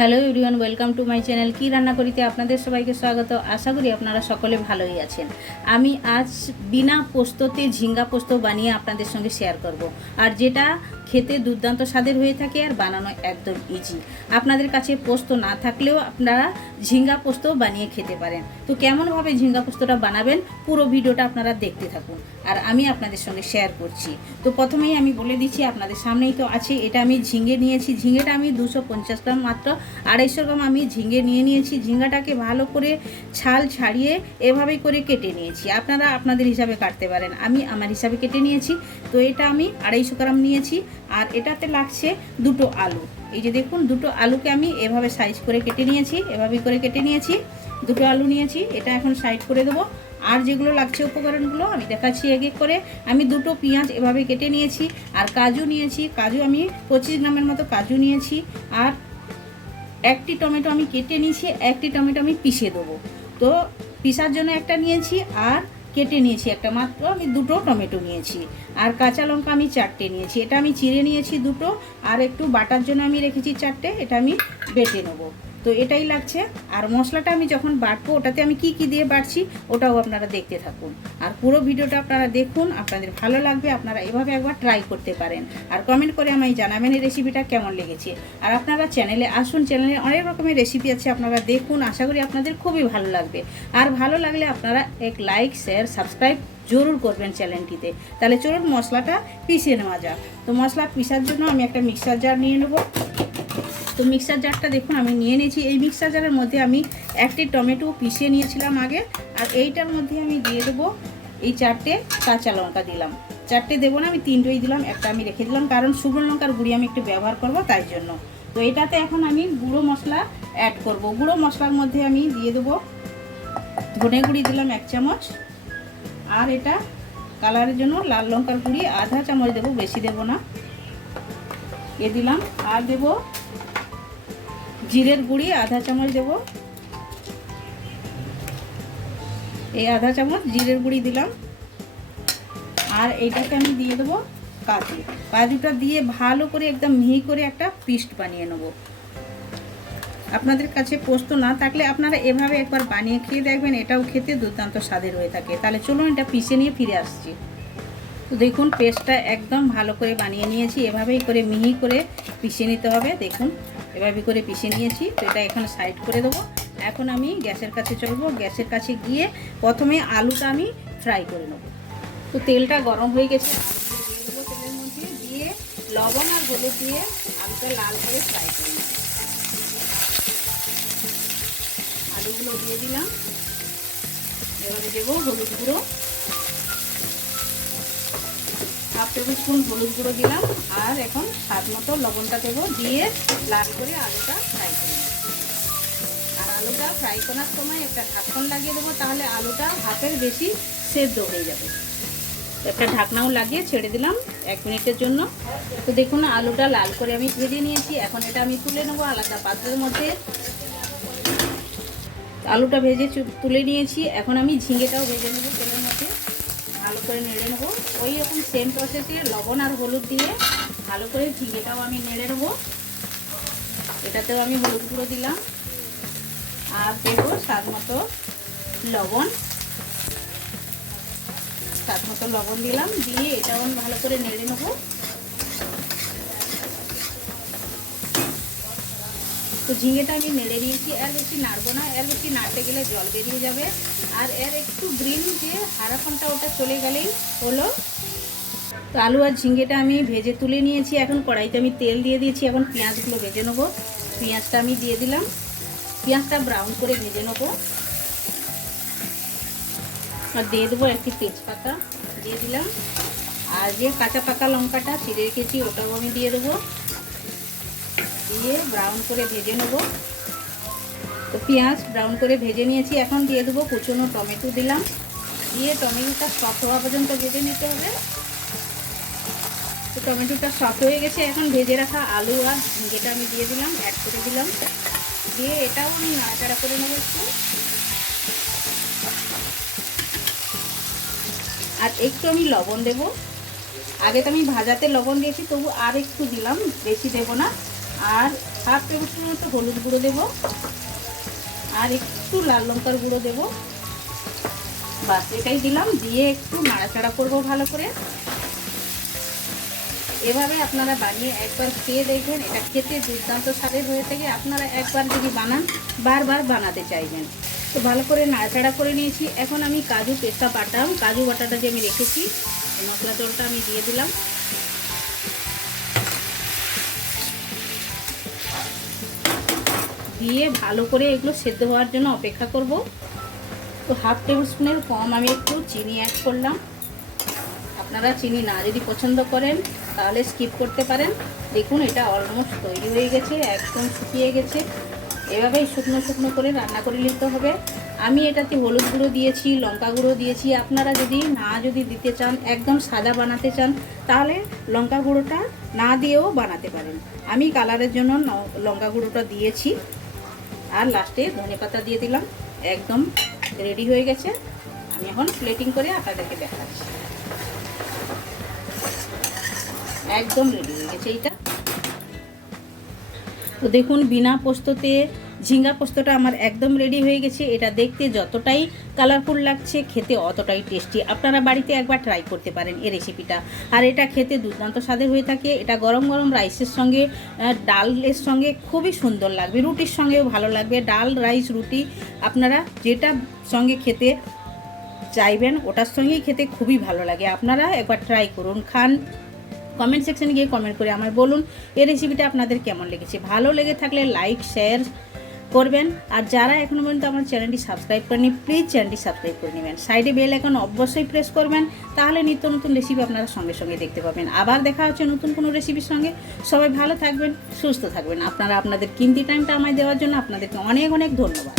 Hello everyone, welcome to my channel কি রান্না করিতে আপনাদের সবাইকে স্বাগত। আশা করি আপনারা সকলে ভালোই আছেন। আমি আজ বিনা পোস্ততে ঝিঙ্গা পোস্ত বানিয়ে আপনাদের সঙ্গে শেয়ার করব। আর যেটা খেতে দুর্দান্ত স্বাদের হয়ে থাকে আর বানানো একদম ইজি আপনাদের কাছে পোস্ত না থাকলেও আপনারা ঝিঙ্গা পোস্ত বানিয়ে খেতে পারেন। তো কেমনভাবে ঝিঙ্গা পোস্তটা বানাবেন পুরো ভিডিওটা আপনারা দেখতে থাকুন। আর আমি আপনাদের সঙ্গে শেয়ার করছি। তো প্রথমেই আমি বলে দিচ্ছি, আপনাদের সামনেই তো আছে, এটা আমি ঝিঙে নিয়েছি। ঝিঙেটা আমি দুশো গ্রাম মাত্র আড়াইশো গ্রাম আমি ঝিঙে নিয়ে নিয়েছি। ঝিঙ্গাটাকে ভালো করে ছাল ছাড়িয়ে এভাবেই করে কেটে নিয়েছি। আপনারা আপনাদের হিসাবে কাটতে পারেন। আমি আমার হিসাবে কেটে নিয়েছি। তো এটা আমি আড়াইশো গ্রাম নিয়েছি। আর এটাতে লাগছে দুটো আলু। এই যে দেখুন, দুটো আলুকে আমি এভাবে সাইজ করে কেটে নিয়েছি এভাবেই করে কেটে নিয়েছি। দুটো আলু নিয়েছি। এটা এখন সাইড করে দেবো। আর যেগুলো লাগছে উপকরণগুলো আমি দেখাচ্ছি এক এক করে। আমি দুটো পেঁয়াজ এভাবে কেটে নিয়েছি। আর কাজু নিয়েছি। কাজু আমি পঁচিশ গ্রামের মতো কাজু নিয়েছি। আর একটি টমেটো আমি কেটে নিয়েছি, একটি টমেটো আমি পিষে দেবো। তো পিসার জন্য একটা নিয়েছি আর কেটে নিয়েছি একটা মাত্র, আমি দুটো টমেটো নিয়েছি। আর কাঁচা লঙ্কা আমি চারটে নিয়েছি। এটা আমি চিড়ে নিয়েছি দুটো, আর একটু বাটার জন্য আমি রেখেছি চারটে, এটা আমি বেটে নেব। তো এটাই লাগছে। আর মশলাটা আমি যখন বাটবো, ওটাতে আমি কি কি দিয়ে বাটছি, ওটাও আপনারা দেখতে থাকুন। আর পুরো ভিডিওটা আপনারা দেখুন, আপনাদের ভালো লাগবে, আপনারা এভাবে একবার ট্রাই করতে পারেন। আর কমেন্ট করে আমায় জানাবেন এই রেসিপিটা কেমন লেগেছে। আর আপনারা চ্যানেলে আসুন চ্যানেলে অনেক রকমের রেসিপি আছে, আপনারা দেখুন, আশা করি আপনাদের খুবই ভালো লাগবে। আর ভালো লাগলে আপনারা এক লাইক শেয়ার সাবস্ক্রাইব জরুর করবেন চ্যানেলটিতে তাহলে চলুন মশলাটা পিষে নেওয়া যাক। তো মশলা পিসার জন্য আমি একটা মিক্সার জার নিয়ে নেব। তো মিক্সার জারটা দেখুন, আমি নিয়ে নিয়েছি। এই মিক্সার জারের মধ্যে আমি একটি টমেটো পিষিয়ে নিয়েছিলাম আগে, আর এইটার মধ্যে আমি দিয়ে দেবো এই চারটে কাঁচা লঙ্কা দিলাম। চারটে দেবো না, আমি তিনটেই দিলাম, একটা আমি রেখে দিলাম, কারণ শুকনো লঙ্কার গুঁড়ি আমি একটু ব্যবহার করব তাই জন্য। তো এটাতে এখন আমি গুঁড়ো মশলা অ্যাড করব। গুঁড়ো মশলার মধ্যে আমি দিয়ে দেবো ধনে গুঁড়ি দিলাম এক চামচ, আর এটা কালারের জন্য লাল লঙ্কার গুঁড়ি, আধা চামচ দেবো, বেশি দেবো না। এ দিলাম, আর দেবো জিরের গুঁড়ি, আধা চামচ দেব। এই আধা চামচ জিরের গুঁড়ি দিলাম। আর এইটাকে আমি দিয়ে দেবো কাজু। কাজুটা দিয়ে ভালো করে একদম মিহি করে একটা পিস্ট বানিয়ে নেব। আপনাদের কাছে পোস্ত না থাকলে আপনারা এভাবে একবার বানিয়ে খেয়ে দেখবেন, এটাও খেতে দুর্দান্ত স্বাদের হয়ে থাকে। তাহলে চলুন এটা পিষে নিয়ে ফিরে আসছি। তো দেখুন, পেস্টটা একদম ভালো করে বানিয়ে নিয়েছি। এভাবেই করে মিহি করে পিষে নিতে হবে। দেখুন এভাবে করে পিষে নিয়েছি, তো এটা এখানে সাইড করে দেবো। এখন আমি গ্যাসের কাছে চলবো। গ্যাসের কাছে গিয়ে প্রথমে আলুটা আমি ফ্রাই করে নেব। তো তেলটা গরম হয়ে গেছে দিয়ে দেবো তেলের মধ্যে। দিয়ে লবণ আর হলুদ দিয়ে আলুটা লাল করে ফ্রাই করে নেব। আলুগুলো দিয়ে দিলাম। এবারে দেবো হলুদ গুঁড়ো। হাফ টেবিল স্পুন হলুদ গুঁড়ো দিলাম আর এখন স্বাদ মতো লবণটা দেবো দিয়ে লাল করে আলুটা ফ্রাই করে আর আলুটা ফ্রাই করার সময় একটা ঢাকন লাগিয়ে দেবো, তাহলে আলুটা হাফের বেশি সেদ্ধ হয়ে যাবে। একটা ঢাকনাও লাগিয়ে ছেড়ে দিলাম এক মিনিটের জন্য। তো দেখুন, আলুটা লাল করে আমি ভেজে নিয়েছি। এখন এটা আমি তুলে নেব আলাদা পাত্রের মধ্যে। আলুটা ভেজে তুলে নিয়েছি। এখন আমি ঝিঙেটাও ভেজে নেব তেলের মধ্যে। ভালো করে নেড়ে নেব। ওই রকম সেম প্রসেসে লবণ আর হলুদ দিয়ে ভালো করে ঝিঙেটাও আমি নেড়ে নেব। এটাতেও আমি হলুদ গুঁড়ো দিলাম। আর দেবো স্বাদ মতো লবণ। স্বাদ মতো লবণ দিলাম। দিয়ে এটাও আমি ভালো করে নেড়ে নেব। তো ঝিঙেটা আমি নেড়ে দিয়েছি এর বেশি নাড়বো না, এর বেশি নাড়তে গেলে জল বেরিয়ে যাবে। আর এর একটু গ্রিন যে হারাফনটা ওটা চলে গেলেই হলো। তো আলু আর ঝিঙেটা আমি ভেজে তুলে নিয়েছি। এখন কড়াইতে আমি তেল দিয়ে দিয়েছি। এখন পেঁয়াজগুলো ভেজে নেব। পেঁয়াজটা আমি দিয়ে দিলাম। পেঁয়াজটা ব্রাউন করে ভেজে নেব। আর দিয়ে দেবো একটি তেজপাতা, দিয়ে দিলাম। আর যে কাঁচা পাকা লঙ্কাটা ছিঁড়ে রেখেছি, ওটাও আমি দিয়ে দেবো। দিয়ে ব্রাউন করে ভেজে নেব। তো পেঁয়াজ ব্রাউন করে ভেজে নিয়েছি। এখন দিয়ে দেবো কুচনো টমেটো দিলাম। দিয়ে টমেটোটা সফট হওয়া পর্যন্ত ভেজে নিতে হবে। তো টমেটোটা সফট হয়ে গেছে। এখন ভেজে রাখা আলু আর ঝিঙ্গেটা আমি দিয়ে দিলাম অ্যাড করে দিলাম। দিয়ে এটাও আমি নাড়াচাড়া করে নেব একটু। আর একটু আমি লবণ দেব। আগে তো আমি ভাজাতে লবণ দিয়েছি, তবু আর একটু দিলাম, বেশি দেবো না। আর হাফ টেবিল মতো হলুদ গুঁড়ো দেবো। আর একটু লাল লঙ্কার গুঁড়ো দেবো। বাস, এটাই দিলাম। দিয়ে একটু নাড়াচাড়া করব ভালো করে। এভাবে আপনারা বানিয়ে একবার খেয়ে দেখবেন। এটা খেতে দুর্দান্ত স্বাদের হয়ে থাকে। আপনারা একবার যদি বানান, বারবার বানাতে চাইবেন। তো ভালো করে নাড়াচাড়া করে নিয়েছি। এখন আমি কাজু পেস্তা বাটাম, কাজু বাটাটা যে আমি রেখেছি, মশলা জলটা আমি দিয়ে দিলাম। দিয়ে ভালো করে এগুলো সেদ্ধ হওয়ার জন্য অপেক্ষা করব। তো হাফ টেবিল স্পুনের কম আমি একটু চিনি অ্যাড করলাম। আপনারা চিনি না, যদি পছন্দ করেন তাহলে স্কিপ করতে পারেন। দেখুন, এটা অলমোস্ট তৈরি হয়ে গেছে, একদম শুকিয়ে গেছে। এভাবেই শুকনো শুকনো করে রান্না করে নিতে হবে। আমি এটাতে হলুদ গুঁড়ো দিয়েছি, লঙ্কা গুঁড়ো দিয়েছি। আপনারা যদি না যদি দিতে চান, একদম সাদা বানাতে চান, তাহলে লঙ্কা গুঁড়োটা না দিয়েও বানাতে পারেন। আমি কালারের জন্য লঙ্কা গুঁড়োটা দিয়েছি। আর লাস্টে ধনে পাতা দিয়ে দিলাম। একদম রেডি হয়ে গেছে। আমি এখন প্লেটিং করে আপনাদেরকে দেখাচ্ছি। একদম রেডি হয়ে গেছে এইটা। তো দেখুন, বিনা পোস্ততে ঝিঙ্গা পোস্তটা আমার একদম রেডি হয়ে গেছে। এটা দেখতে যতটাই কালারফুল লাগছে, খেতে অতটাই টেস্টি আপনারা বাড়িতে একবার ট্রাই করতে পারেন এই রেসিপিটা আর এটা খেতে দুর্দান্ত স্বাদের হয়ে থাকে। এটা গরম গরম রাইসের সঙ্গে ডালের সঙ্গে খুবই সুন্দর লাগবে। রুটির সঙ্গেও ভালো লাগবে। ডাল রাইস রুটি, আপনারা যেটা সঙ্গে খেতে চাইবেন, ওটার সঙ্গেই খেতে খুবই ভালো লাগে। আপনারা একবার ট্রাই করুন, খান। কমেন্ট সেকশনে গিয়ে কমেন্ট করে আমায় বলুন, এই রেসিপিটা আপনাদের কেমন লেগেছে? ভালো লেগে থাকলে লাইক শেয়ার করবেন। আর যারা এখনও পর্যন্ত আমার চ্যানেলটি সাবস্ক্রাইব করেনি প্লিজ চ্যানেলটি সাবস্ক্রাইব করে নেবেন। সাইডে বেল এখন অবশ্যই প্রেস করবেন, তাহলে নিত্য নতুন রেসিপি আপনারা সঙ্গে সঙ্গে দেখতে পাবেন। আবার দেখা হচ্ছে নতুন কোনো রেসিপির সঙ্গে। সবাই ভালো থাকবেন, সুস্থ থাকবেন। আপনারা আপনাদের কিমতি টাইমটা আমায় দেওয়ার জন্য আপনাদেরকে অনেক অনেক ধন্যবাদ।